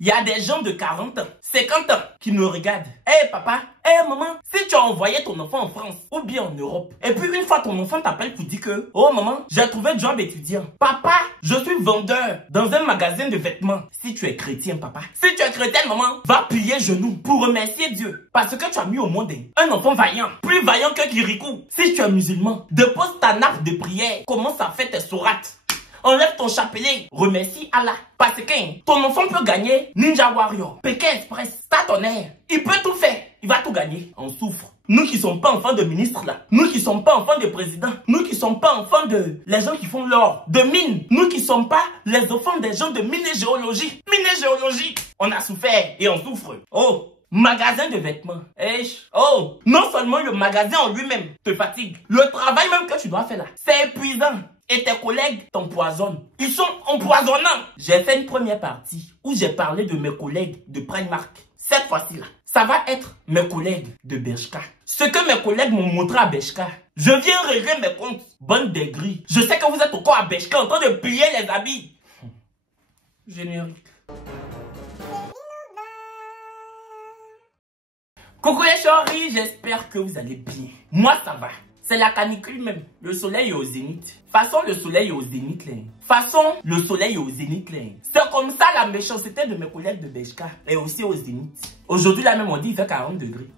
il y a des gens de 40 ans, 50 ans qui me regardent. Hé papa, hé maman, si tu as envoyé ton enfant en France ou bien en Europe, et puis une fois ton enfant t'appelle pour dire que, oh maman, j'ai trouvé job étudiant. Papa, je suis vendeur dans un magasin de vêtements. Si tu es chrétien, papa, si tu es chrétien, maman, va plier genoux pour remercier Dieu. Parce que tu as mis au monde un enfant vaillant, plus vaillant que Kirikou. Si tu es musulman, dépose ta nappe de prière, commence à faire tes sourates. Enlève ton chapelet, remercie Allah. Parce que ton enfant peut gagner Ninja Warrior, Pékin Express, Statonnerre. Il peut tout faire, il va tout gagner. On souffre. Nous qui ne sommes pas enfants de ministres là, nous qui ne sommes pas enfants de présidents, nous qui ne sommes pas enfants de les gens qui font l'or, de mine, nous qui ne sommes pas les enfants des gens de mine et géologie. Mine et géologie, on a souffert et on souffre. Oh, magasin de vêtements. Oh, non seulement le magasin en lui-même te fatigue, le travail même que tu dois faire là, c'est épuisant. Et tes collègues t'empoisonnent. Ils sont empoisonnants. J'ai fait une première partie où j'ai parlé de mes collègues de Primark. Cette fois-ci là, ça va être mes collègues de Bershka. Ce que mes collègues m'ont montré à Bershka. Je viens régler mes comptes. Bonne des grilles. Je sais que vous êtes encore à Bershka en train de plier les habits. Générique. Coucou les choris, j'espère que vous allez bien. Moi ça va. C'est la canicule même. Le soleil est au zénith. Façon le soleil est au zénith là. Façon le soleil est au zénith là. C'est comme ça la méchanceté de mes collègues de Bershka est aussi au zénith. Aujourd'hui là même on dit il fait 40 degrés.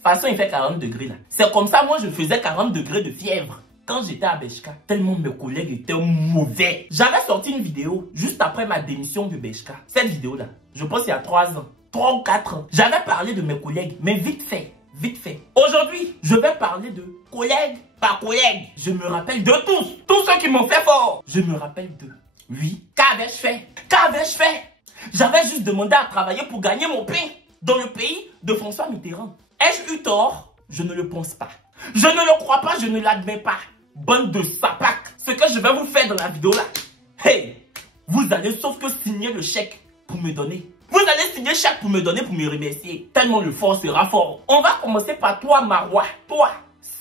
Façon il fait 40 degrés là. C'est comme ça moi je faisais 40 degrés de fièvre. Quand j'étais à Bershka, tellement mes collègues étaient mauvais. J'avais sorti une vidéo juste après ma démission de Bershka. Cette vidéo là, je pense il y a 3 ans. 3 ou 4 ans. J'avais parlé de mes collègues, mais vite fait. Vite fait. Aujourd'hui, je vais parler de collègue par collègue. Je me rappelle de tous. Tous ceux qui m'ont fait fort. Je me rappelle de. Oui. Qu'avais-je fait? Qu'avais-je fait? J'avais juste demandé à travailler pour gagner mon pain. Dans le pays de François Mitterrand. Ai-je eu tort? Je ne le pense pas. Je ne le crois pas, je ne l'admets pas. Bande de sapac. Ce que je vais vous faire dans la vidéo là. Hey! Vous allez sauf que signer le chèque pour me donner. Vous allez signer chèque pour me donner, pour me remercier. Tellement le fort sera fort. On va commencer par toi, Marwa. Toi,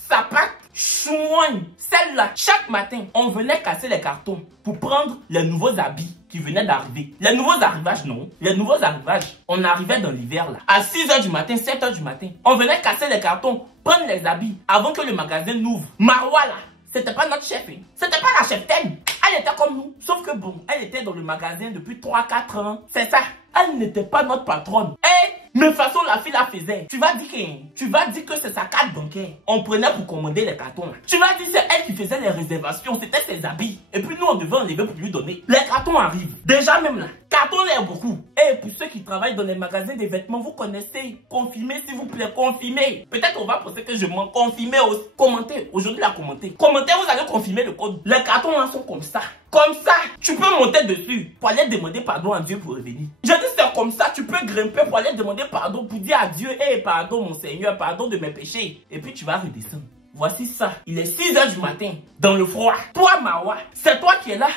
Sapak, Chouane. Celle-là, chaque matin, on venait casser les cartons pour prendre les nouveaux habits qui venaient d'arriver. Les nouveaux arrivages, non. Les nouveaux arrivages, on arrivait dans l'hiver là. À 6 h du matin, 7 h du matin, on venait casser les cartons, prendre les habits avant que le magasin n'ouvre. Marwa là, c'était pas notre chef. C'était pas la cheftaine. Elle était comme nous. Sauf que bon, elle était dans le magasin depuis 3-4 ans. C'est ça. Elle n'était pas notre patronne. Mais de toute façon, la fille la faisait. Tu vas dire que c'est sa carte bancaire. On prenait pour commander les cartons. Là. Tu vas dire que c'est elle qui faisait les réservations. C'était ses habits. Et puis nous, on devait enlever pour lui donner. Les cartons arrivent. Déjà même là. Cartons l'air beaucoup. Et pour ceux qui travaillent dans les magasins des vêtements, vous connaissez. Confirmez s'il vous plaît. Confirmez. Peut-être on va penser que je mens. Confirmez aussi. Commentez. Aujourd'hui, là, commentez. Commentez, vous allez confirmer le code. Les cartons là sont comme ça. Comme ça, tu peux monter dessus pour aller demander pardon à Dieu pour revenir. Je dis c'est comme ça, tu peux grimper pour aller demander pardon, pour dire à Dieu, pardon mon Seigneur, pardon de mes péchés. Et puis tu vas redescendre. Voici ça. Il est 6 h du matin, dans le froid. Toi, Marwa, c'est toi qui es là.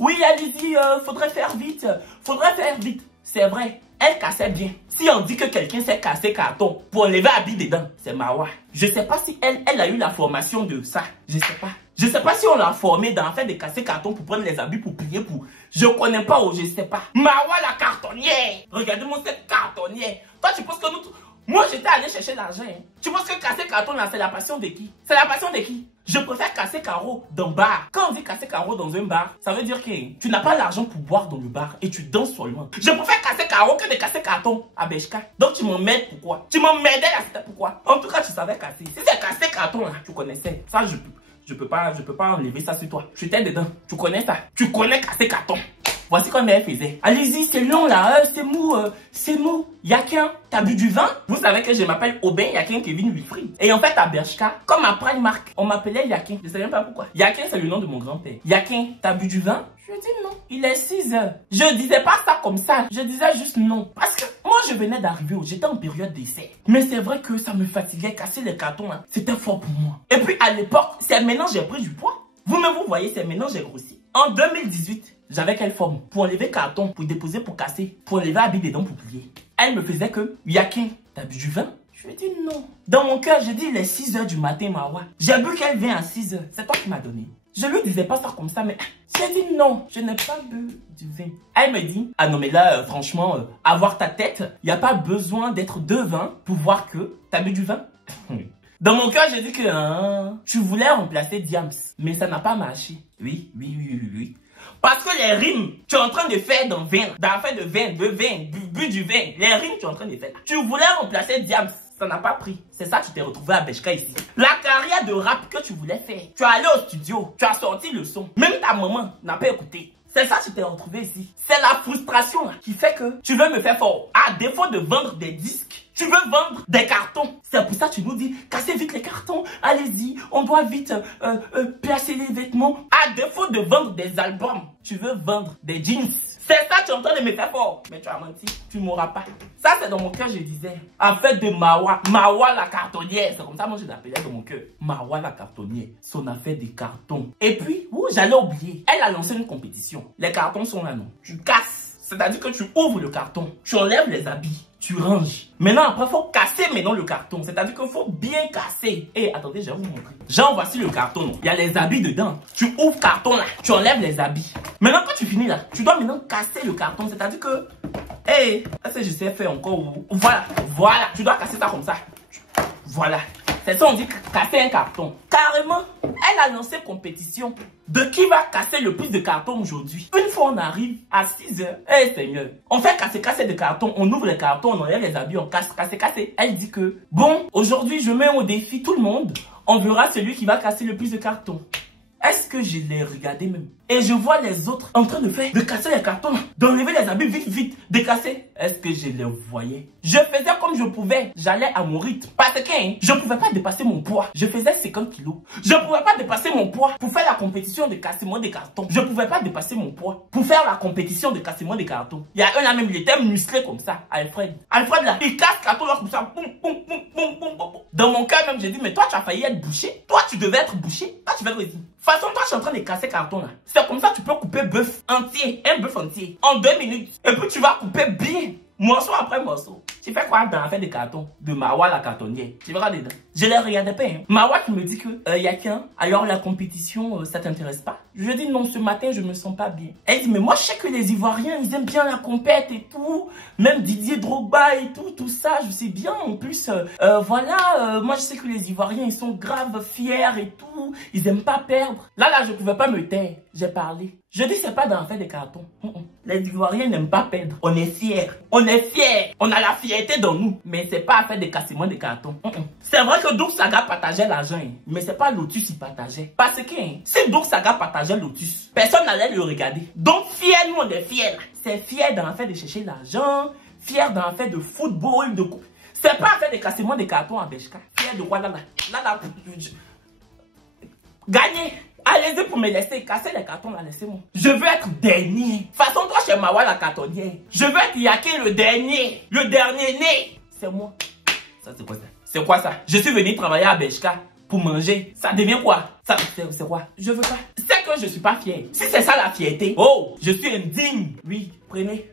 Oui, elle dit, faudrait faire vite, faudrait faire vite. C'est vrai, elle cassait bien. Si on dit que quelqu'un s'est cassé carton pour enlever habit dedans, c'est Marwa. Je sais pas si elle a eu la formation de ça. Je sais pas. Je sais pas si on l'a formé dans le fait de casser carton pour prendre les habits pour plier pour. Je connais pas ou je sais pas. Marwa la cartonnière. Regardez-moi cette cartonnière. Toi tu penses que nous. Moi j'étais allé chercher l'argent. Tu penses que casser carton là c'est la passion de qui? C'est la passion de qui? Je préfère casser carreau dans bar. Quand on dit casser carreau dans un bar, ça veut dire que tu n'as pas l'argent pour boire dans le bar et tu danses seulement. Je préfère casser carreau que de casser carton à Bershka. Donc tu m'emmèdes pourquoi? Tu m'emmèdais là, c'était pourquoi? En tout cas tu savais casser. Si c'est casser carton là, tu connaissais. Ça je peux pas enlever ça sur toi. Je suis dedans. Tu connais ça? Tu connais casser carton. Voici comment elle faisait. Allez-y, c'est long là, c'est mou, c'est mou. Yakin, t'as bu du vin? Vous savez que je m'appelle Aubin Yakin Kevin Wilfried. Et en fait, à Bershka, comme à Primark, on m'appelait Yakin. Je sais même pas pourquoi. Yakin, c'est le nom de mon grand-père. Yakin, t'as bu du vin? Je dis non. Il est 6 h. Je disais pas ça comme ça. Je disais juste non. Parce que moi, je venais d'arriver, j'étais en période d'essai. Mais c'est vrai que ça me fatiguait, casser les cartons, hein. C'était fort pour moi. Et puis à l'époque, c'est maintenant j'ai pris du poids. Vous-même, vous voyez, c'est maintenant j'ai grossi. En 2018, j'avais quelle forme? Pour enlever carton, pour déposer, pour casser, pour enlever habit dedans, pour plier. Elle me faisait que, Yakin, t'as bu du vin? Je lui ai dit non. Dans mon cœur, je dis il est 6 h du matin, Marwa. J'ai bu qu'elle vient à 6 h. C'est toi qui m'as donné. Je lui disais pas ça comme ça, mais j'ai dit non, je n'ai pas bu du vin. Elle me dit, ah non mais là, franchement, avoir ta tête, il n'y a pas besoin d'être devin pour voir que t'as bu du vin. Dans mon cœur, j'ai dit que tu voulais remplacer Diams, mais ça n'a pas marché. Oui. Parce que les rimes, tu es en train de faire dans vin, bu du vin. Les rimes, tu es en train de faire. Tu voulais remplacer Diams. Ça n'a pas pris. C'est ça que tu t'es retrouvé à Beshka ici. La carrière de rap que tu voulais faire. Tu es allé au studio. Tu as sorti le son. Même ta maman n'a pas écouté. C'est ça que tu t'es retrouvé ici. C'est la frustration là, qui fait que tu veux me faire fort. À défaut de vendre des disques, tu veux vendre des cartons. C'est pour ça que tu nous dis, cassez vite les cartons. Allez-y, on doit vite placer les vêtements. À défaut de vendre des albums, tu veux vendre des jeans. C'est ça que tu es en train de me faire fort. Mais tu as menti, tu m'auras pas. Ça, c'est dans mon cœur, je disais. En fait, de Mawa. Mawa la cartonnière. C'est comme ça, moi, je l'appelais dans mon cœur. Mawa la cartonnière. Son affaire des cartons. Et puis, j'allais oublier. Elle a lancé une compétition. Les cartons sont là, non. Tu casses. C'est-à-dire que tu ouvres le carton. Tu enlèves les habits. Tu ranges. Maintenant, après, il faut casser maintenant le carton. C'est-à-dire qu'il faut bien casser. Et attendez, je vais vous montrer. Genre, voici le carton. Non. Il y a les habits dedans. Tu ouvres le carton là. Tu enlèves les habits. Maintenant, quand tu finis là, tu dois maintenant casser le carton. C'est-à-dire que... Hey, est-ce que je sais faire encore? Voilà. Tu dois casser ça comme ça. Voilà. C'est ça, on dit casser un carton. Carrément, elle a lancé compétition de qui va casser le plus de cartons aujourd'hui. Une fois on arrive à 6 h, hey Seigneur, on fait casser de cartons, on ouvre les cartons, on enlève les habits, on casser. Elle dit que, bon, aujourd'hui je mets au défi tout le monde, on verra celui qui va casser le plus de cartons. Est-ce que je l'ai regardé même? Et je vois les autres en train de casser les cartons, d'enlever les habits vite, de casser. Est-ce que je les voyais? Je faisais comme je pouvais. J'allais à mon rythme. Parce que je ne pouvais pas dépasser mon poids. Je faisais 50 kilos. Je ne pouvais pas dépasser mon poids pour faire la compétition de cassement des cartons. Je ne pouvais pas dépasser mon poids pour faire la compétition de cassement des cartons. Il y a un là même, il était musclé comme ça, Alfred. Alfred là, il casse carton là comme ça. Boum. Dans mon cœur même, j'ai dit, mais toi tu as failli être bouché. Toi tu devais être bouché. Toi tu vas être dit. De toute façon, toi, je suis en train de casser carton là. C'est comme ça que tu peux couper bœuf entier, un bœuf entier, en 2 minutes. Et puis tu vas couper bien, morceau après morceau. Tu fais quoi dans l'affaire des cartons de Mawa la cartonnière? Tu verras dedans. Je les regardais pas. Hein. Mawa qui me dit que y a qu'un. Alors la compétition, ça t'intéresse pas? Je dis non, ce matin je me sens pas bien. Elle dit mais moi je sais que les Ivoiriens ils aiment bien la compète et tout. Même Didier Drogba et tout ça, je sais bien. En plus, moi je sais que les Ivoiriens ils sont grave fiers et tout. Ils aiment pas perdre. Là je pouvais pas me taire. J'ai parlé. Je dis c'est pas dans l'affaire des cartons. Les Ivoiriens n'aiment pas perdre. On est fiers. On a la fierté dans nous. Mais c'est pas affaire de cassement des cartons. C'est vrai que Doug Saga partageait l'argent. Mais c'est pas Lotus qui partageait. Parce que si Doug Saga partageait Lotus, personne n'allait le regarder. Donc fiers, nous on est fiers. C'est fier dans l'affaire de chercher l'argent. Fier dans l'affaire de football, de coupe. C'est pas affaire de cassement des cartons à Beshka. Fier de quoi là. Gagner. Allez-y pour me laisser casser les cartons là, laissez-moi. Je veux être dernier. Façon toi chez Mawa la cartonnière. Je veux être Yaké le dernier né. C'est moi. Ça c'est quoi ça? C'est quoi ça? Je suis venu travailler à Beshka pour manger. Ça devient quoi? Ça c'est quoi? Je veux pas. C'est que je suis pas fier. Si c'est ça la fierté. Oh, je suis indigne. Oui, prenez.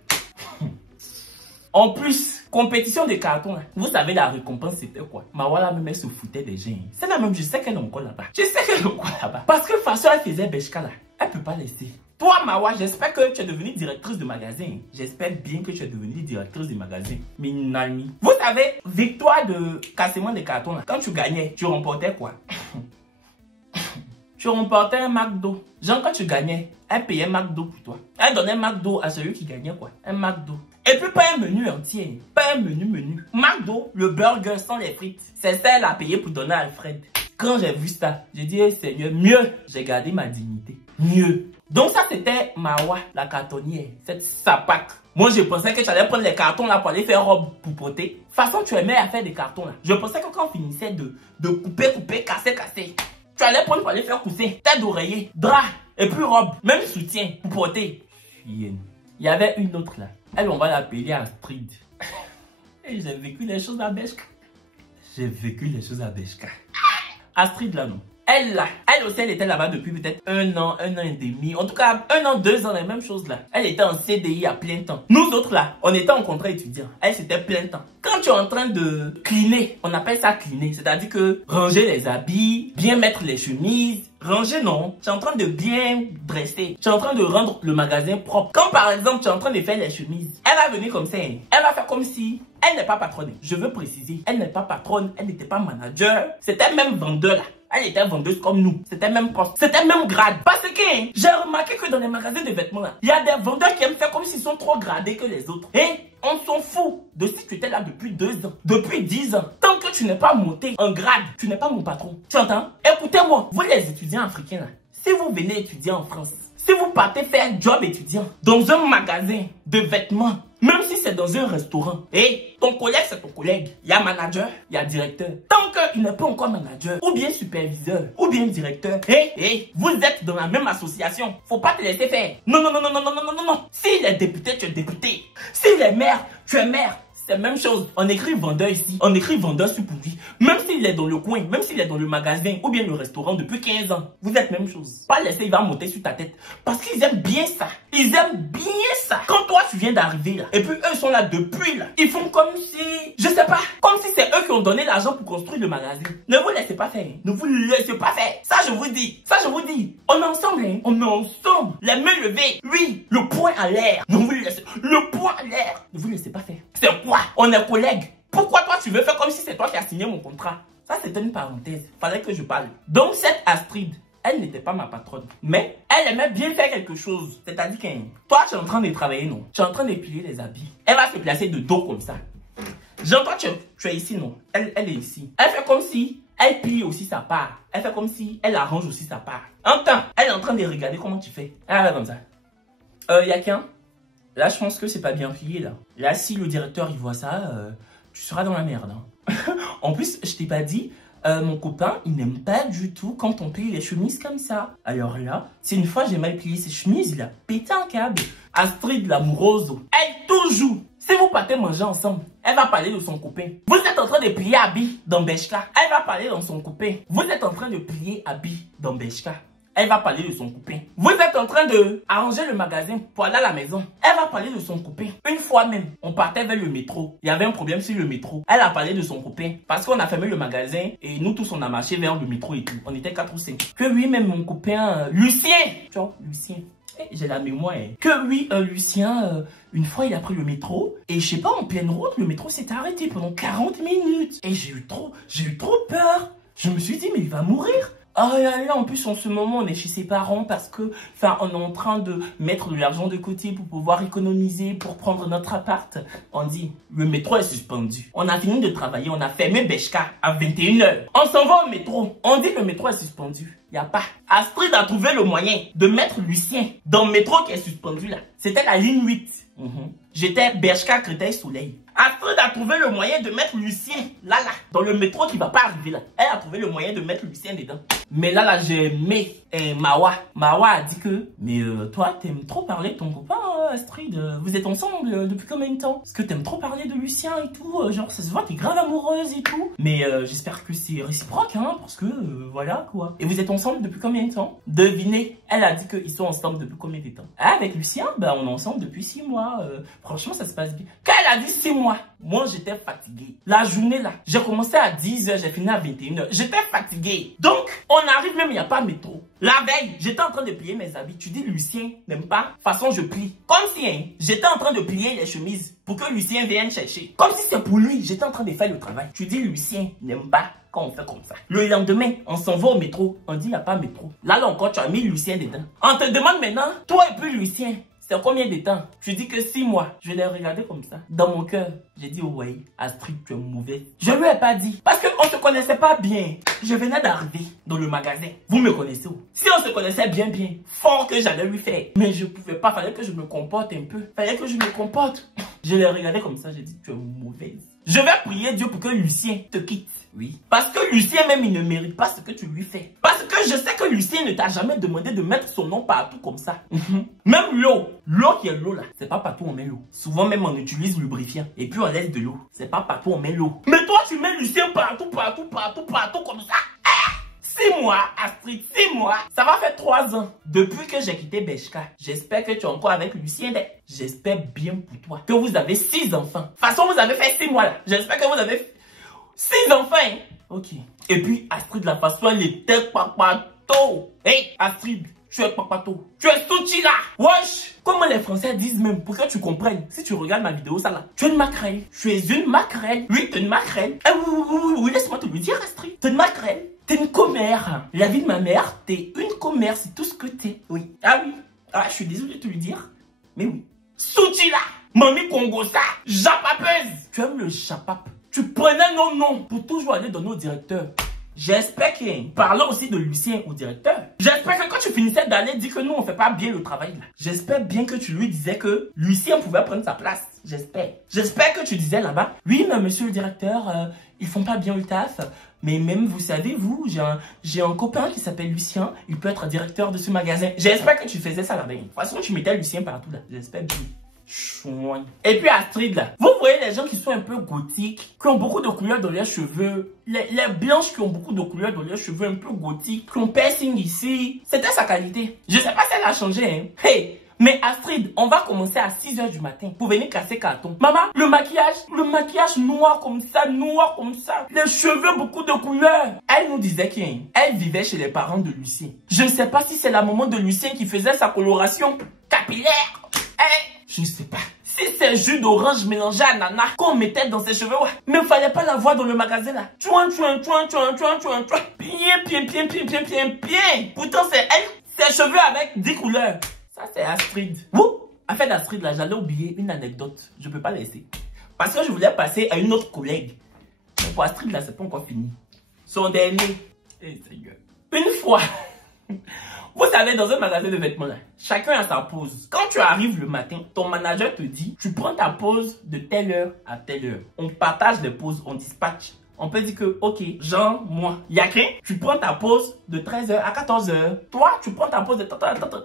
En plus, compétition de cartons, vous savez la récompense c'était quoi? Mawala même elle se foutait des gens. C'est la même, je sais qu'elle est encore là-bas. Parce que de toute façon elle faisait Beshka là. Elle peut pas laisser. Toi Mawa, j'espère que tu es devenue directrice de magasin. J'espère bien que tu es devenue directrice de magasin. Minami. Vous savez, victoire de cassement de cartons là. Quand tu gagnais, tu remportais quoi? Tu remportais un McDo. Genre quand tu gagnais, elle payait McDo pour toi. Elle donnait McDo à celui qui gagnait quoi? Un McDo. Et puis pas un menu entier. Pas un menu. McDo, le burger sans les frites. C'est ça elle a payé pour donner à Alfred. Quand j'ai vu ça, j'ai dit hey, Seigneur, mieux. J'ai gardé ma dignité. Mieux. Donc ça c'était Mawa, la cartonnière. Cette sapac. Moi je pensais que tu allais prendre les cartons là pour aller faire robe pour poter. De toute façon tu aimais à faire des cartons là. Je pensais que quand on finissait de couper, casser. Tu allais prendre pour aller faire coussin, tête d'oreiller, drap, et puis robe, même soutien pour porter. Il y avait une autre là. Elle, on va l'appeler Astrid. Et j'ai vécu les choses à Beshka. Astrid là non. Elle aussi, elle était là-bas depuis peut-être un an et demi. En tout cas, 1 an, 2 ans, la même chose là. Elle était en CDI à plein temps. Nous autres là, on était en contrat étudiant. Elle, c'était plein temps. Quand tu es en train de cleaner, on appelle ça cleaner. C'est-à-dire que ranger les habits, bien mettre les chemises. Ranger, non. Tu es en train de bien dresser. Tu es en train de rendre le magasin propre. Quand par exemple, tu es en train de faire les chemises, elle va venir comme ça. Elle va faire comme si elle n'est pas patronne. Je veux préciser, elle n'est pas patronne. Elle n'était pas manager. C'était même vendeur là. Elle était vendeuse comme nous. C'était même poste. C'était même grade. Parce que j'ai remarqué que dans les magasins de vêtements là, il y a des vendeurs qui aiment faire comme s'ils sont trop gradés que les autres. Et on s'en fout de si tu étais là depuis 2 ans, depuis 10 ans. Tant que tu n'es pas monté en grade, tu n'es pas mon patron. Tu entends? Écoutez-moi, vous les étudiants africains là, si vous venez étudier en France, si vous partez faire un job étudiant dans un magasin de vêtements, même si c'est dans un restaurant, et ton collègue c'est ton collègue, il y a manager, il y a directeur. Tant qu'il n'est pas encore manager, ou bien superviseur, ou bien directeur, et vous êtes dans la même association, faut pas te laisser faire. Non, non, non, non, non, non, non, non, non. S'il est député, tu es député. S'il est maire, tu es maire. C'est la même chose. On écrit vendeur ici. On écrit vendeur sur pourri. Même s'il est dans le coin, même s'il est dans le magasin ou bien le restaurant depuis 15 ans, vous êtes même chose. Pas laisser, il va monter sur ta tête. Parce qu'ils aiment bien ça. Ils aiment bien ça. Quand toi, tu viens d'arriver là, et puis eux, ils sont là depuis là. Ils font comme si, je sais pas, comme si c'est eux qui ont donné l'argent pour construire le magasin. Ne vous laissez pas faire. Ne vous laissez pas faire. Ça, je vous dis. Ça, je vous dis. On est ensemble, hein. On est ensemble. Les mains levées. Oui, le poing à l'air. Ne vous laissez. Le poing à l'air. Ne vous laissez pas faire. C'est quoi? On est collègues. Pourquoi toi tu veux faire comme si c'est toi qui as signé mon contrat? Ça c'était une parenthèse. Fallait que je parle. Donc cette Astrid, elle n'était pas ma patronne. Mais elle aimait bien faire quelque chose. C'est-à-dire que toi tu es en train de travailler, non? Tu es en train de plier les habits. Elle va se placer de dos comme ça. J'entends tu es ici, non? Elle est ici. Elle fait comme si elle plie aussi sa part. Elle fait comme si elle arrange aussi sa part. Entends, elle est en train de regarder comment tu fais. Elle va comme ça. Y a qu'un? Là, je pense que c'est pas bien plié, là. Là, si le directeur, il voit ça, tu seras dans la merde. Hein. En plus, je t'ai pas dit, mon copain, il n'aime pas du tout quand on plie les chemises comme ça. Alors là, si une fois j'ai mal plié ses chemises, il a pété un câble. Astrid, l'amoureuse, elle toujours. Si vous partez manger ensemble, elle va parler de son copain. Vous êtes en train de plier habits dans Beshka. Elle va parler de son copain. Vous êtes en train de plier habits dans Beshka. Elle va parler de son copain. Vous êtes en train de arranger le magasin pour aller à la maison. Elle va parler de son copain. Une fois même, on partait vers le métro. Il y avait un problème sur le métro. Elle a parlé de son copain. Parce qu'on a fermé le magasin et nous tous on a marché vers le métro et tout. On était 4 ou 5. Que oui, même mon copain, Lucien. Tu vois, Lucien. J'ai la mémoire. Que oui, Lucien, une fois il a pris le métro. Et je sais pas, en pleine route, le métro s'est arrêté pendant 40 minutes. Et j'ai eu trop peur. Je me suis dit, mais il va mourir. Oh là là, en plus en ce moment on est chez ses parents parce que, enfin, on est en train de mettre de l'argent de côté pour pouvoir économiser, pour prendre notre appart. On dit, le métro est suspendu. On a fini de travailler, on a fermé Beshka à 21 h. On s'en va au métro. On dit que le métro est suspendu. Y a pas. Astrid a trouvé le moyen de mettre Lucien dans le métro qui est suspendu là. C'était la ligne 8. J'étais Beshka, Créteil, Soleil. Astrid a trouvé le moyen de mettre Lucien là, dans le métro qui va pas arriver là. Elle a trouvé le moyen de mettre Lucien dedans. Mais là, j'ai aimé Mawa. Mawa a dit que, mais toi, t'aimes trop parler de ton copain, Astrid. Vous êtes ensemble depuis combien de temps? Parce que t'aimes trop parler de Lucien et tout. Genre, ça se voit, t'es grave amoureuse et tout. Mais j'espère que c'est réciproque, hein, parce que voilà quoi. Et vous êtes ensemble depuis combien de temps? Devinez. Elle a dit qu'ils sont ensemble depuis combien de temps? Ah, avec Lucien, ben on est ensemble depuis 6 mois. Franchement, ça se passe bien. Quand elle a dit 6 mois, moi j'étais fatigué. La journée là, j'ai commencé à 10 h, j'ai fini à 21 h. J'étais fatigué. Donc, on arrive même, il n'y a pas de métro. La veille, j'étais en train de plier mes habits. Tu dis Lucien n'aime pas? Façon, je plie. Comme si hein, j'étais en train de plier les chemises pour que Lucien vienne chercher. Comme si c'est pour lui, j'étais en train de faire le travail. Tu dis Lucien n'aime pas quand on fait comme ça. Le lendemain, on s'en va au métro. On dit il n'y a pas de métro. Là encore, tu as mis Lucien dedans. On te demande maintenant, toi et puis Lucien, c'est combien de temps? Je dis que 6 mois. Je l'ai regardé comme ça. Dans mon cœur, j'ai dit, oh ouais, Astrid, tu es mauvais. Je lui ai pas dit. Parce qu'on ne se connaissait pas bien. Je venais d'arriver dans le magasin. Vous me connaissez où? Si on se connaissait bien, fort que j'allais lui faire. Mais je pouvais pas. Fallait que je me comporte un peu. Fallait que je me comporte. Je l'ai regardé comme ça. J'ai dit, tu es mauvaise. Je vais prier Dieu pour que Lucien te quitte. Oui. Parce que Lucien même, il ne mérite pas ce que tu lui fais. Parce que je sais que Lucien ne t'a jamais demandé de mettre son nom partout comme ça. Même l'eau. L'eau qui est l'eau là. C'est pas partout on met l'eau. Souvent même on utilise lubrifiant. Et puis on laisse de l'eau. C'est pas partout on met l'eau. Mais toi tu mets Lucien partout comme ça. Si 6 mois, Astrid, 6 mois. Ça va faire 3 ans depuis que j'ai quitté Beshka. J'espère que tu es encore avec Lucien. J'espère bien pour toi que vous avez 6 enfants. De toute façon, vous avez fait 6 mois là. J'espère que vous avez 6 enfants. Hein? Ok. Et puis, Astrid, la façon, elle était papato. Hey, Astrid, tu es papato. Tu es Soutila. Wesh. Comment les Français disent même, pour que tu comprennes, si tu regardes ma vidéo, ça là, tu es une maquerelle. Tu es une maquerelle. Oui, tu es une maquerelle. Eh, oui, laisse-moi te le dire, Astrid. Tu es une maquerelle. T'es une commère. La vie de ma mère, t'es une commère, c'est tout ce que t'es. Oui. Ah oui. Ah, je suis désolé de te le dire. Mais oui. Soutila. Mamie Congosa. Japapeuse. Tu aimes le japap. Tu prenais nos noms pour toujours aller donner au directeur. J'espère que, parlant aussi de Lucien au directeur, j'espère que quand tu finissais d'aller dire que nous on fait pas bien le travail là, j'espère bien que tu lui disais que Lucien pouvait prendre sa place. J'espère. J'espère que tu disais là-bas, oui mais monsieur le directeur, ils font pas bien le taf. Mais même, vous savez, vous, j'ai un copain qui s'appelle Lucien, il peut être directeur de ce magasin. J'espère que tu faisais ça là-bas. De toute façon, tu mettais Lucien partout là. J'espère bien. Chouin. Et puis Astrid là, vous voyez les gens qui sont un peu gothiques, qui ont beaucoup de couleurs dans leurs cheveux, les blanches qui ont beaucoup de couleurs dans leurs cheveux un peu gothiques, qui ont piercing ici, c'était sa qualité. Je sais pas si elle a changé hein. Hey, mais Astrid, on va commencer à 6 h du matin pour venir casser carton. Maman, le maquillage noir comme ça, les cheveux beaucoup de couleurs. Elle nous disait qu'elle vivait chez les parents de Lucien. Je ne sais pas si c'est la maman de Lucien qui faisait sa coloration capillaire. Je ne sais pas. Si c'est jus d'orange mélangé à nana qu'on mettait dans ses cheveux, ouais. Mais il fallait pas la voir dans le magasin là. Bien. Pourtant c'est elle, ses cheveux avec 10 couleurs. Ça c'est Astrid. Ouh, en fait Astrid là, j'allais oublier une anecdote. Je peux pas laisser. Parce que je voulais passer à une autre collègue. Mais pour Astrid là, c'est pas encore fini. Son dernier. Eh Seigneur. Une fois. Vous savez, dans un magasin de vêtements, là, chacun a sa pause. Quand tu arrives le matin, ton manager te dit, tu prends ta pause de telle heure à telle heure. On partage les pauses, on dispatche. On peut dire que, ok, genre, moi, Yakin, tu prends ta pause de 13 h à 14 h. Toi, tu prends ta pause de...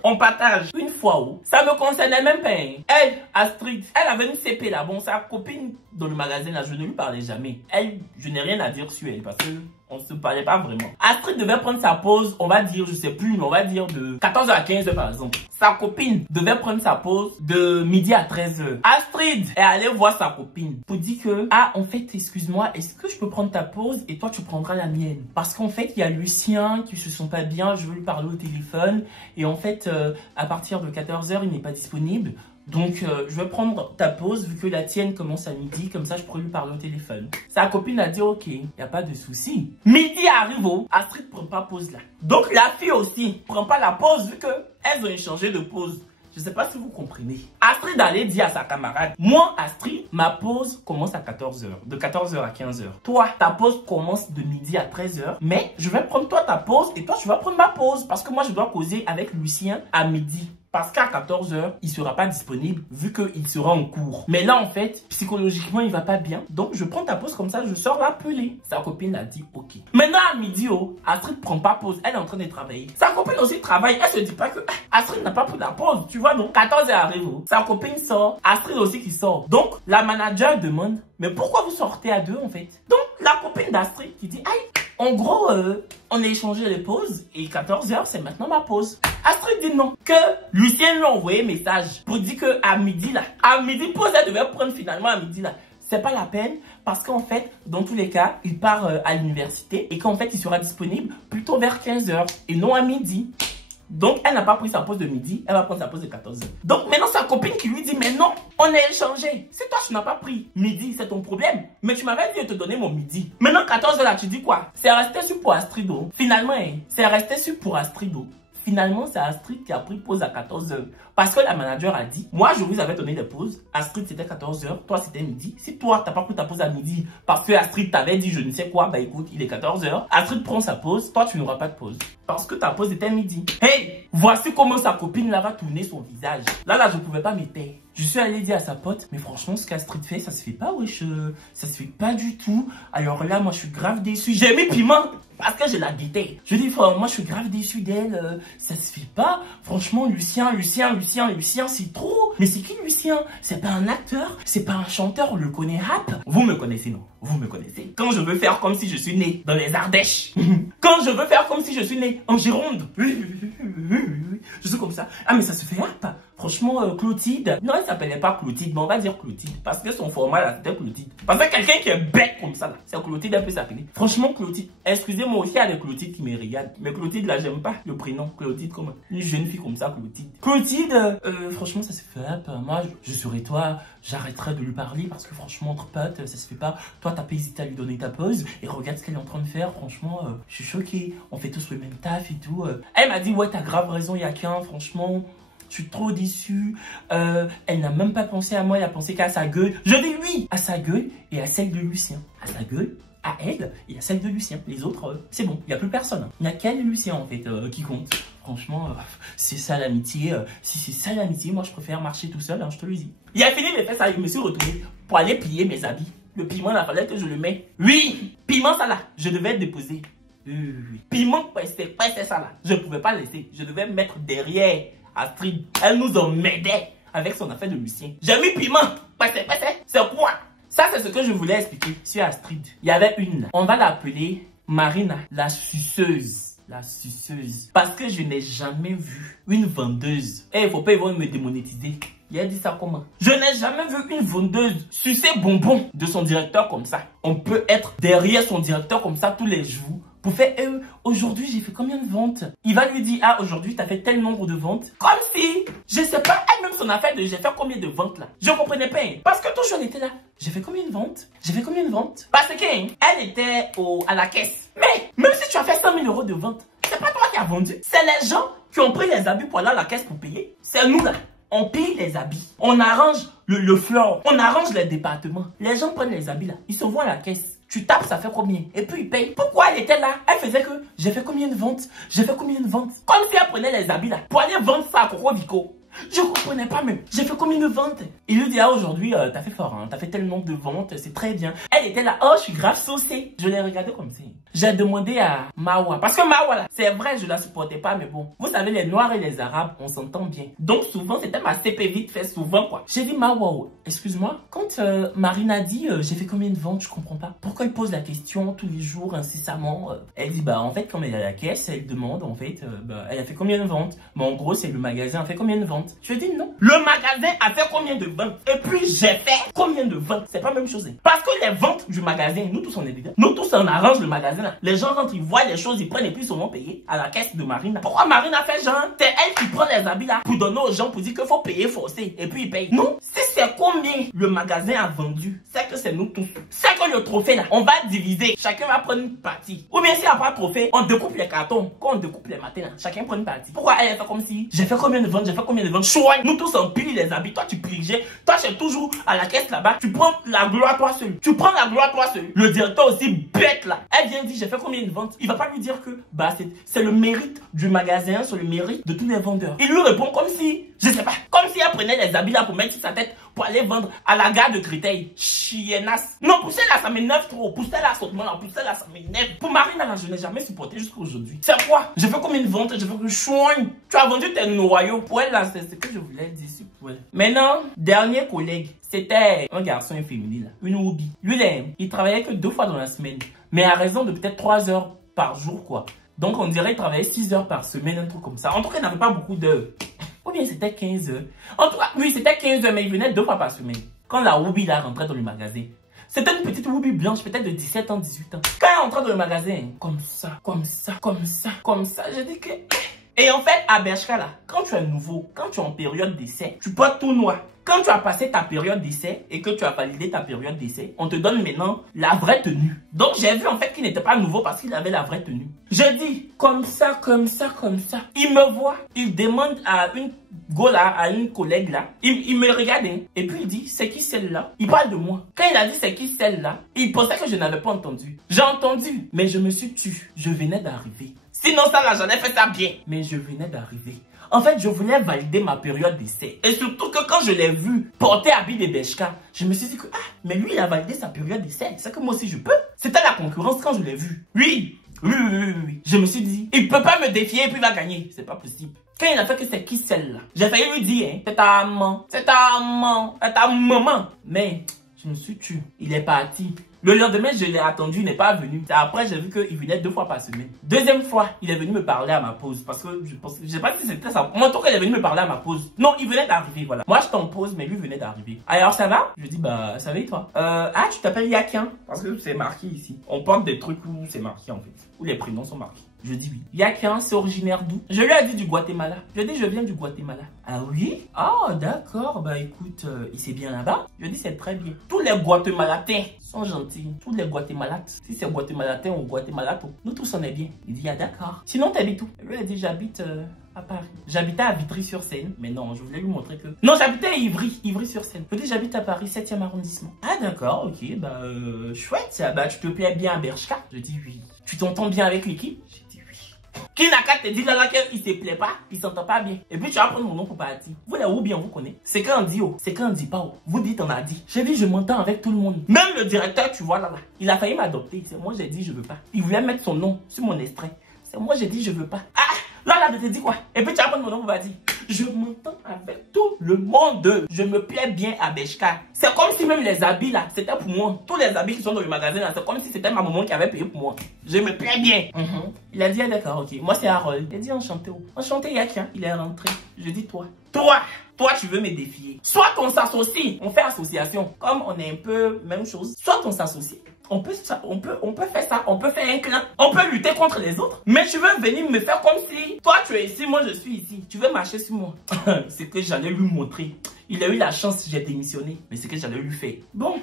On partage. Une fois où, ça me concernait même pas. Hein. Elle, Astrid, elle avait une CP là. Bon, sa copine dans le magasin là, je ne lui parlais jamais. Elle, je n'ai rien à dire sur elle parce que... on ne se parlait pas vraiment. Astrid devait prendre sa pause, on va dire, je sais plus, mais on va dire de 14 h à 15 h par exemple. Sa copine devait prendre sa pause de midi à 13 h. Astrid est allée voir sa copine pour dire que, ah, en fait, excuse-moi, est-ce que je peux prendre ta pause et toi tu prendras la mienne? Parce qu'en fait, il y a Lucien qui se sent pas bien, je veux lui parler au téléphone. Et en fait, à partir de 14 h, il n'est pas disponible. Donc, je vais prendre ta pause vu que la tienne commence à midi. Comme ça, je pourrais lui parler au téléphone. Sa copine a dit, ok, il n'y a pas de souci. Midi arrive, Astrid ne prend pas pause là. Donc, la fille aussi prend pas la pause vu qu'elles ont échangé de pause. Je ne sais pas si vous comprenez. Astrid allait dire à sa camarade, moi, Astrid, ma pause commence à 14 h. De 14 h à 15 h. Toi, ta pause commence de midi à 13 h. Mais je vais prendre toi ta pause et toi, tu vas prendre ma pause. Parce que moi, je dois causer avec Lucien à midi. Parce qu'à 14 h, il sera pas disponible vu qu'il sera en cours. Mais là, en fait, psychologiquement, il va pas bien. Donc, je prends ta pause comme ça, je sors l'appeler. Sa copine a dit ok. Maintenant, à midi, Astrid prend pas pause. Elle est en train de travailler. Sa copine aussi travaille. Elle se dit pas que Astrid n'a pas pris la pause. Tu vois, donc 14 h arrive. Sa copine sort. Astrid aussi qui sort. Donc, la manager demande, mais pourquoi vous sortez à deux en fait? Donc, la copine d'Astrid qui dit, aïe, en gros, on a échangé les pauses et 14 h, c'est maintenant ma pause. Astrid dit non. Que Lucien lui a envoyé un message pour dire que à midi là, pause elle devait prendre finalement à midi là. C'est pas la peine parce qu'en fait, dans tous les cas, il part à l'université et qu'en fait, il sera disponible plutôt vers 15 h et non à midi. Donc, elle n'a pas pris sa pause de midi, elle va prendre sa pause de 14 h. Donc, maintenant, sa copine qui lui dit, mais non, on a échangé. Si toi, tu n'as pas pris midi, c'est ton problème. Mais tu m'avais dit de te donner mon midi. Maintenant, 14 h là, tu dis quoi? C'est resté sur pour Astrido. Finalement, c'est resté sur pour Astrido. Finalement, c'est Astrid qui a pris pause à 14 h. Parce que la manager a dit, moi, je vous avais donné des pauses. Astrid, c'était 14 h. Toi, c'était midi. Si toi, t'as pas pris ta pause à midi parce que Astrid t'avait dit je ne sais quoi, bah écoute, il est 14 h. Astrid prend sa pause. Toi, tu n'auras pas de pause. Parce que ta pause était midi. Hey, voici comment sa copine là va tourner son visage. Là, je pouvais pas me taire. Je suis allé dire à sa pote, mais franchement, ce qu'Astrid fait, ça se fait pas, wesh. Ça se fait pas du tout. Alors là, moi, je suis grave déçu. J'ai mis piment. Parce que je la guettais. Je dis, moi, je suis grave déçu d'elle. Ça se fait pas. Franchement, Lucien, Lucien, Lucien c'est trop. Mais c'est qui Lucien? C'est pas un acteur, c'est pas un chanteur, on le connaît rap. Vous me connaissez, non? Vous me connaissez. Quand je veux faire comme si je suis né dans les Ardèches. Quand je veux faire comme si je suis né en Gironde. Je suis comme ça. Ah mais ça se fait rap. Franchement, Clotilde. Non, elle s'appelait pas Clotilde, mais on va dire Clotilde. Parce que son format là, c'était Clotilde. Parce que quelqu'un qui est bête comme ça là, c'est Clotilde, elle peut s'appeler. Franchement, Clotilde. Excusez-moi aussi, il y a des Clotilde qui me regardent. Mais Clotilde là, j'aime pas le prénom. Clotilde comme une jeune fille comme ça, Clotilde. Clotilde, franchement, ça se fait rap. Moi, je serais toi, j'arrêterais de lui parler parce que franchement, entre potes, ça se fait pas. Toi, t'as pas hésité à lui donner ta pause. Et regarde ce qu'elle est en train de faire. Franchement, je suis choqué. On fait tous le même taf et tout. Elle m'a dit, ouais, t'as grave raison, il y a qu'un, franchement. Je suis trop déçue. Elle n'a même pas pensé à moi, elle a pensé qu'à sa gueule. Je dis oui à sa gueule et à celle de Lucien. À sa gueule, à elle et à celle de Lucien. Les autres, c'est bon, il n'y a plus personne. Il n'y a qu'elle et Lucien en fait qui compte. Franchement, c'est ça l'amitié. Si c'est ça l'amitié, moi je préfère marcher tout seul, hein, je te le dis. Il a fini mes fesses, je me suis retourné pour aller plier mes habits. Le piment, il fallait que je le mette. Oui, piment ça là, je devais être déposé. Piment, c'est ça là. Je ne pouvais pas laisser. Je devais me mettre derrière. Astrid, elle nous emmerdait avec son affaire de Lucien. J'ai mis piment. C'est quoi? Ça, c'est ce que je voulais expliquer sur Astrid. Il y avait une. On va l'appeler Marina, la suceuse. La suceuse. Parce que je n'ai jamais vu une vendeuse. Eh, il faut pas, ils vont me démonétiser. Il a dit ça comment? Je n'ai jamais vu une vendeuse sucer bonbon de son directeur comme ça. On peut être derrière son directeur comme ça tous les jours. Pour faire, aujourd'hui, j'ai fait combien de ventes? Il va lui dire, ah, aujourd'hui, t'as fait tel nombre de ventes. Comme si, je sais pas, elle-même son affaire de j'ai fait combien de ventes là. Je comprenais pas. Parce que toujours, elle était là. J'ai fait combien de ventes? J'ai fait combien de ventes? Parce que, elle était à la caisse. Mais, même si tu as fait 100 000 € de ventes, c'est pas toi qui as vendu. C'est les gens qui ont pris les habits pour aller à la caisse pour payer. C'est nous là. On paye les habits. On arrange le floor. On arrange les départements. Les gens prennent les habits là. Ils se voient à la caisse. Tu tapes, ça fait combien? Et puis ils payent. Pourquoi elle était là? Elle faisait que j'ai fait combien de ventes? J'ai fait combien de ventes? Comme si elle prenait les habits là pour aller vendre ça à Coco Vico. Je comprenais pas même. J'ai fait combien de ventes? Il lui dit, ah aujourd'hui, t'as fait fort, hein. T'as fait tel nombre de ventes, c'est très bien. Elle était là, oh je suis grave saucée. Je l'ai regardé comme ça. J'ai demandé à Mawa. Parce que Mawa là, c'est vrai, je la supportais pas, mais bon. Vous savez, les Noirs et les Arabes, on s'entend bien. Donc souvent, c'était ma CP vite fait souvent quoi. J'ai dit, Mawa, excuse-moi, quand Marina dit, j'ai fait combien de ventes, je comprends pas. Pourquoi elle pose la question tous les jours, incessamment? Elle dit, bah en fait, quand elle est à la caisse, elle demande, en fait, elle a fait combien de ventes? Mais en gros, c'est le magasin a fait combien de ventes? Je dis non. Le magasin a fait combien de ventes? Et puis j'ai fait combien de ventes? C'est pas la même chose. Parce que les ventes du magasin, nous tous on est dedans. Nous tous on arrange le magasin là. Les gens rentrent, ils voient les choses, ils prennent et puis ils seront payés à la caisse de Marina. Pourquoi Marina fait genre? C'est elle qui prend les habits là pour donner aux gens pour dire qu'il faut payer forcé. Et puis ils payent. Non. Si c'est combien le magasin a vendu, c'est que c'est nous tous. C'est que le trophée là, on va diviser. Chacun va prendre une partie. Ou bien s'il n'y a pas de trophée, on découpe les cartons. Quand on découpe les matins là, chacun prend une partie. Pourquoi elle fait comme si j'ai fait combien de ventes? J'ai fait combien de ventes? Nous tous on plie les habits, toi tu plies, toi c'est toujours à la caisse là-bas, tu prends la gloire toi seul, tu prends la gloire toi seul. Le directeur aussi bête là, elle vient dire j'ai fait combien de ventes, il va pas lui dire que bah c'est le mérite du magasin, c'est le mérite de tous les vendeurs. Il lui répond comme si, je sais pas, comme si elle prenait les habits là pour mettre sur sa tête pour aller vendre à la gare de Créteil. Chiennasse. Non, poussez là ça m'énerve trop, poussez là sautement là, poussez là ça m'énerve. Pour Marina là, je n'ai jamais supporté jusqu'à aujourd'hui. C'est quoi? J'ai fait combien de ventes, j'ai fait que chouin. Tu as vendu tes noyaux. Pour elle là, c'est ce que je voulais dire. Ouais. Maintenant, dernier collègue, c'était un garçon inféminé là, une hobby. Lui là, il travaillait que 2 fois dans la semaine, mais à raison de peut-être 3 heures par jour quoi. Donc on dirait qu'il travaillait 6 heures par semaine, un truc comme ça. En tout cas, il n'avait pas beaucoup d'heures. Ou bien c'était 15 heures. En tout cas, oui, c'était 15 heures, mais il venait 2 fois par semaine. Quand la hobby là rentrait dans le magasin, c'était une petite hobby blanche, peut-être de 17 ans, 18 ans. Quand elle rentrait dans le magasin, comme ça, comme ça, comme ça, comme ça, j'ai dit que... Et en fait, à Bershka, là, quand tu es nouveau, quand tu es en période d'essai, tu portes tout noir. Quand tu as passé ta période d'essai et que tu as validé ta période d'essai, on te donne maintenant la vraie tenue. Donc, j'ai vu en fait qu'il n'était pas nouveau parce qu'il avait la vraie tenue. Je dis, comme ça, comme ça, comme ça. Il me voit, il demande à une là, à une collègue là, il me regarde et puis il dit, c'est qui celle-là? Il parle de moi. Quand il a dit c'est qui celle-là, il pensait que je n'avais pas entendu. J'ai entendu, mais je me suis tue. Je venais d'arriver. Sinon ça là, j'en ai fait ça bien. Mais je venais d'arriver. En fait, je voulais valider ma période d'essai. Et surtout que quand je l'ai vu porter habit de Bershka, je me suis dit que, ah, mais lui, il a validé sa période d'essai. C'est que moi aussi, je peux. C'était la concurrence quand je l'ai vu. Oui, Oui. Je me suis dit, il peut pas me défier et puis il va gagner. C'est pas possible. Quand il a fait que c'est qui celle-là, j'ai failli lui dire, hein, c'est ta maman, c'est ta maman, c'est ta maman. Mais je me suis tué. Il est parti. Le lendemain, je l'ai attendu, il n'est pas venu. Après, j'ai vu qu'il venait 2 fois par semaine. Deuxième fois, il est venu me parler à ma pause. Parce que je sais pas si c'était ça. Moi, en tout cas, il est venu me parler à ma pause. Non, il venait d'arriver, voilà. Moi, je t'en pause, mais lui venait d'arriver. Alors, ça va? Je dis, bah, ça va et toi? Ah, tu t'appelles Yakian? Parce que c'est marqué ici. On porte des trucs où c'est marqué, en fait. Où les prénoms sont marqués. Je dis oui. Yakian, c'est originaire d'où? Je lui ai dit du Guatemala. Je dis, je viens du Guatemala. Ah oui? Ah, d'accord. Bah, écoute, il c'est bien là-bas? Je dis, c'est très bien. Tous les Guatémaltais sont gentils. Tous les Guatémalates. Si c'est Guatémalatain ou Guatémalato, nous tous on est bien. Il dit, ah d'accord. Sinon, t'habites où? Je lui ai dit, j'habite à Paris. J'habitais à Vitry-sur-Seine. Mais non, je voulais lui montrer que... Non, j'habitais à Ivry-sur-Seine. Je dis, j'habite à Paris, 7e arrondissement. Ah d'accord, ok. Bah, chouette. Bah, tu te plais bien à Bershka? Je dis, oui. Tu t'entends bien avec l'équipe? Qui n'a qu'à te dire là qu'il se plaît pas, il s'entend pas bien. Et puis tu vas prendre mon nom pour partir. Vous là où bien vous connaissez. C'est quand on dit oh, c'est quand on dit pas oh. Vous dites on a dit. J'ai dit je m'entends avec tout le monde. Même le directeur, tu vois là. Il a failli m'adopter. C'est moi j'ai dit je veux pas. Il voulait mettre son nom sur mon extrait. C'est moi j'ai dit je veux pas. Ah là je te dis quoi. Et puis tu vas prendre mon nom pour partir. Je m'entends avec tout le monde. Je me plais bien à Bershka. C'est comme si même les habits là, c'était pour moi. Tous les habits qui sont dans le magasin là, c'est comme si c'était ma maman qui avait payé pour moi. Je me plais bien. Il a dit, ah, d'accord, ok. Moi c'est Harold. Il a dit enchanté. Enchanté Yakian. Il est rentré. Je dis toi. Toi tu veux me défier. Soit on s'associe, on fait association. Comme on est un peu même chose. Soit on s'associe. On peut faire ça, on peut faire un clan, on peut lutter contre les autres. Mais tu veux venir me faire comme si toi tu es ici, moi je suis ici. Tu veux marcher sur moi. C'est que j'allais lui montrer. Il a eu la chance, j'ai démissionné. Mais c'est que j'allais lui faire. Bon,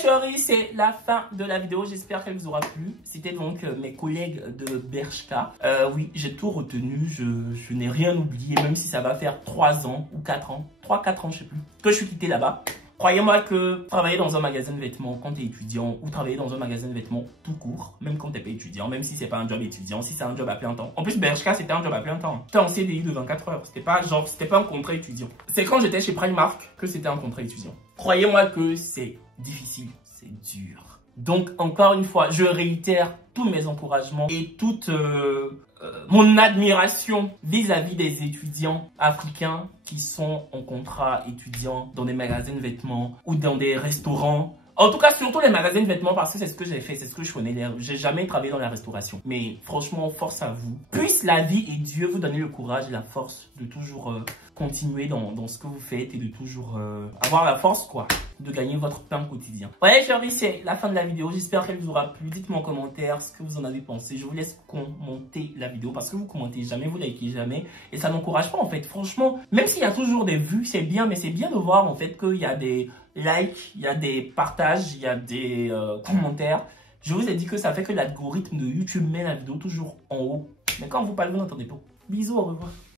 chérie, c'est la fin de la vidéo. J'espère qu'elle vous aura plu. C'était donc mes collègues de Bershka. Oui, j'ai tout retenu. Je n'ai rien oublié, même si ça va faire 3 ans ou 4 ans. 3-4 ans, je sais plus. Que je suis quitté là-bas. Croyez-moi que travailler dans un magasin de vêtements quand tu es étudiant ou travailler dans un magasin de vêtements tout court, même quand tu n'es pas étudiant, même si c'est pas un job étudiant, si c'est un job à plein temps. En plus, Bershka, c'était un job à plein temps. C'était en CDI de 24 heures. C'était pas un contrat étudiant. C'est quand j'étais chez Primark que c'était un contrat étudiant. Croyez-moi que c'est difficile, c'est dur. Donc, encore une fois, je réitère tous mes encouragements et toute mon admiration vis-à-vis des étudiants africains qui sont en contrat étudiant dans des magasins de vêtements ou dans des restaurants. En tout cas, surtout les magasins de vêtements parce que c'est ce que j'ai fait, c'est ce que je connais. J'ai jamais travaillé dans la restauration. Mais franchement, force à vous. Puisse la vie et Dieu vous donner le courage et la force de toujours continuer dans ce que vous faites et de toujours avoir la force, quoi, de gagner votre pain quotidien. Ouais, chérie, c'est la fin de la vidéo. J'espère qu'elle vous aura plu. Dites-moi en commentaire ce que vous en avez pensé. Je vous laisse commenter la vidéo parce que vous commentez jamais, vous likez jamais. Et ça n'encourage pas, en fait. Franchement, même s'il y a toujours des vues, c'est bien, mais c'est bien de voir, en fait, qu'il y a des likes, il y a des partages, il y a des commentaires. Je vous ai dit que ça fait que l'algorithme de YouTube met la vidéo toujours en haut. Mais quand vous parlez, vous n'entendez pas. Bisous, au revoir.